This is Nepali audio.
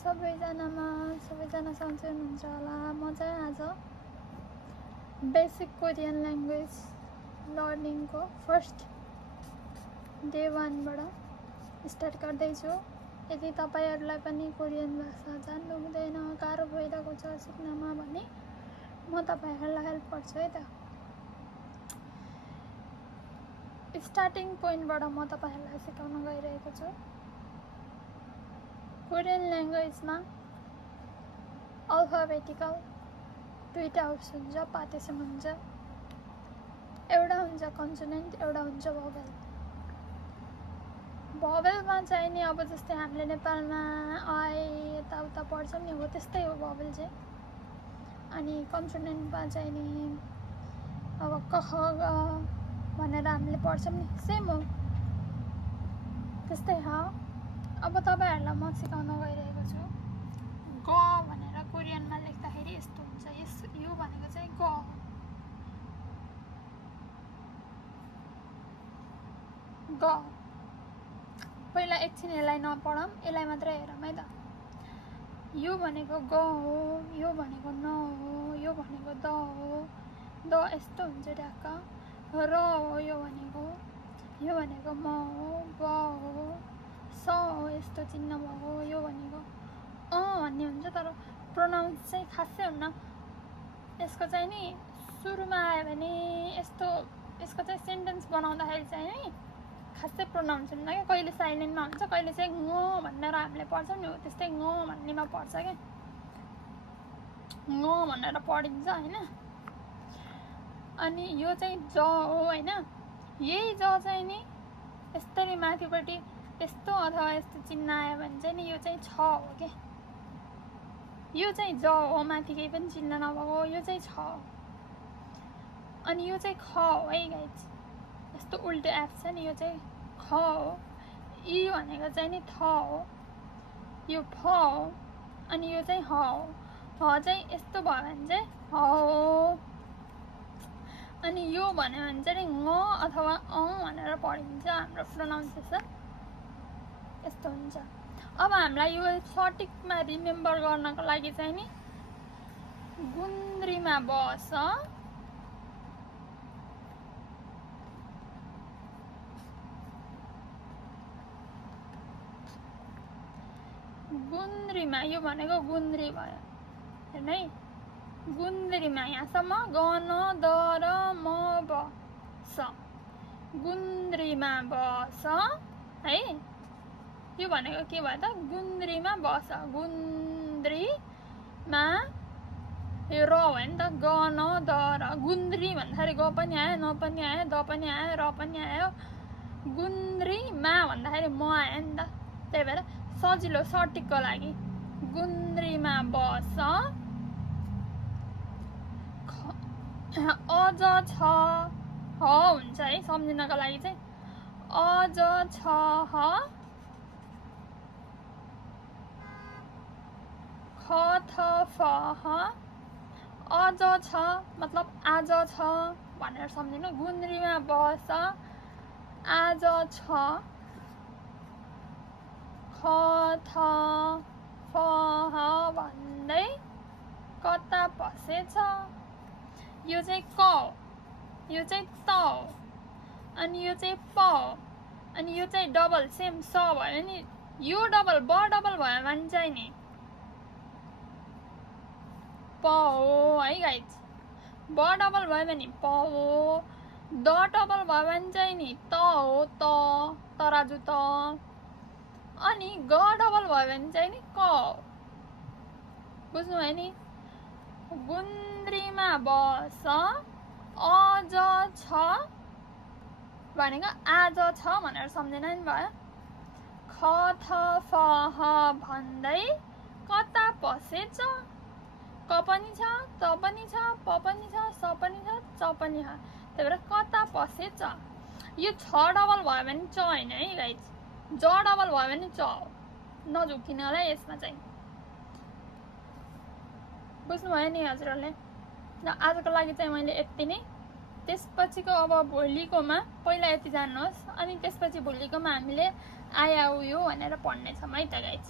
सबैजना सन्चै हुनुहुन्छ होला। म चाहिँ आज बेसिक कोरियन ल्याङ्ग्वेज लर्निङको फर्स्ट डे 1 बाट स्टार्ट गर्दैछु। यदि तपाईहरुलाई पनि कोरियन भाषा जान्नु हुँदैन, गाह्रो भइरहेको छ सिक्नमा भने म तपाईहरुलाई हेल्प गर्छु है त। स्टार्टिङ पोइन्टबाट म तपाईहरुलाई सिकाउन गइरहेको छु। कोरियन ल्याङ्ग्वेजमा अल्फाबेटिकल दुईटा ओप्स हुन्छ, पार्टिसन हुन्छ। एउटा हुन्छ कन्सोनेन्ट, एउटा हुन्छ भोवेल। भोवेलमा चाहिँ नि अब जस्तै हामीले नेपालमा अ यताउता पढ्छौँ नि, हो त्यस्तै हो भोवेल चाहिँ। अनि कन्सोनेन्टमा चाहिँ नि अब क ख ग भनेर हामीले पढ्छौँ नि, सेम हो, त्यस्तै हो। अब तपाईहरुलाई म सिकाउन गइरहेको छु। ग भनेर कोरियनमा लेख्दाखेरि यस्तो हुन्छ। यो भनेको चाहिँ ग हो। ग। पहिला एकछिन यसलाई नपढौँ, यसलाई मात्रै हेरौँ है त। यो भनेको ग हो, यो भनेको न हो, यो भनेको द हो। द यस्तो हुन्छ ढ्याक्क। र हो यो भनेको म हो, ब हो, स हो यस्तो चिन्ह भएको, यो भनेको भन्ने हुन्छ। तर प्रोनाउन्स चाहिँ खासै हुन्न। यसको चाहिँ नि सुरुमा आयो भने यसको चाहिँ सेन्टेन्स बनाउँदाखेरि चाहिँ नि खासै प्रोनाउन्स हुन्न क्या। कहिले साइलेन्टमा हुन्छ, कहिले चाहिँ ङ भनेर हामीले पढ्छौँ नि, हो त्यस्तै ङ भन्नेमा पढ्छ क्या। ङ भनेर पढिन्छ हैन। अनि यो चाहिँ ज हो हैन। यही ज चाहिँ नि यसरी माथिपट्टि यस्तो अथवा यस्तो चिन्ह आयो भने चाहिँ नि यो चाहिँ छ हो के। यो चाहिँ ज हो, माथि केही पनि चिन्ह नभएको, यो चाहिँ छ। अनि यो चाहिँ ख हो है गाइज। यस्तो उल्टो एफ छ नि, यो चाहिँ ख हो। इ भनेको चाहिँ नि थ हो, यो फ हो। अनि यो चाहिँ ह हो। ह चाहिँ यस्तो भयो भने चाहिँ ह हो। अनि यो भन्यो भने चाहिँ ङ अथवा भनेर पढिन्छ। हाम्रो प्रोनाउन्सिएसन यस्तो हुन्छ। अब हामीलाई यो सटिकमा रिमेम्बर गर्नको लागि चाहिँ नि गुन्द्रीमा बस, गुन्द्रीमा, यो भनेको गुन्द्री भयो हेर्नु है। गुन्द्रीमा यहाँसम्म ग न द र म ब स, गुन्द्रीमा बस है। यो भनेको के भयो त, गुन्द्रीमा बस। गुन्द्रीमा यो र भयो नि त, ग न द र। गुन्द्री भन्दाखेरि ग पनि आयो, न पनि आयो, द पनि आयो, र पनि आयो। गुन्द्रीमा भन्दाखेरि म आयो नि त। त्यही भएर सजिलो सटिकको लागि गुन्द्रीमा बस। अज छ ह हुन्छ है सम्झिनको लागि चाहिँ। अज छ ह, ख थ फ ह। अज छ मतलब आज छ भनेर सम्झिनु। गुन्द्रीमा बस आज छ, ख थ फ ह भन्दै कता पसेछ। यो चाहिँ क हो, यो चाहिँ त हो, अनि यो चाहिँ प हो। अनि यो चाहिँ डबल सेम स भयो नि। यो डबल ब डबल भयो भने चाहिँ नि प हो है गाइज। ब डबल भयो भने प हो। द डबल भयो भने चाहिँ नि त हो, त तराजु त। अनि ग डबल भयो भने चाहिँ नि क हो। बुझ्नु भयो नि। गुन्द्रीमा बस अज छ भनेको आज छ भनेर सम्झेन नि भयो। ख थ फ ह भन्दै कता पसेछ। क पनि छ, त पनि छ, प पनि छ, स पनि छ, च पनि छ। त्यही भएर कता पसेछ। यो छ डबल भयो भने च होइन है गाइज। ज डबल भयो भने च हो। नझुक्किनु होला यसमा चाहिँ। बुझ्नुभयो नि हजुरहरूले। र आजको लागि चाहिँ मैले यति नै। त्यसपछिको अब भोलिकोमा पहिला यति जान्नुहोस्, अनि त्यसपछि भोलिकोमा हामीले आया उयो भनेर पढ्नेछौँ है त गाइज।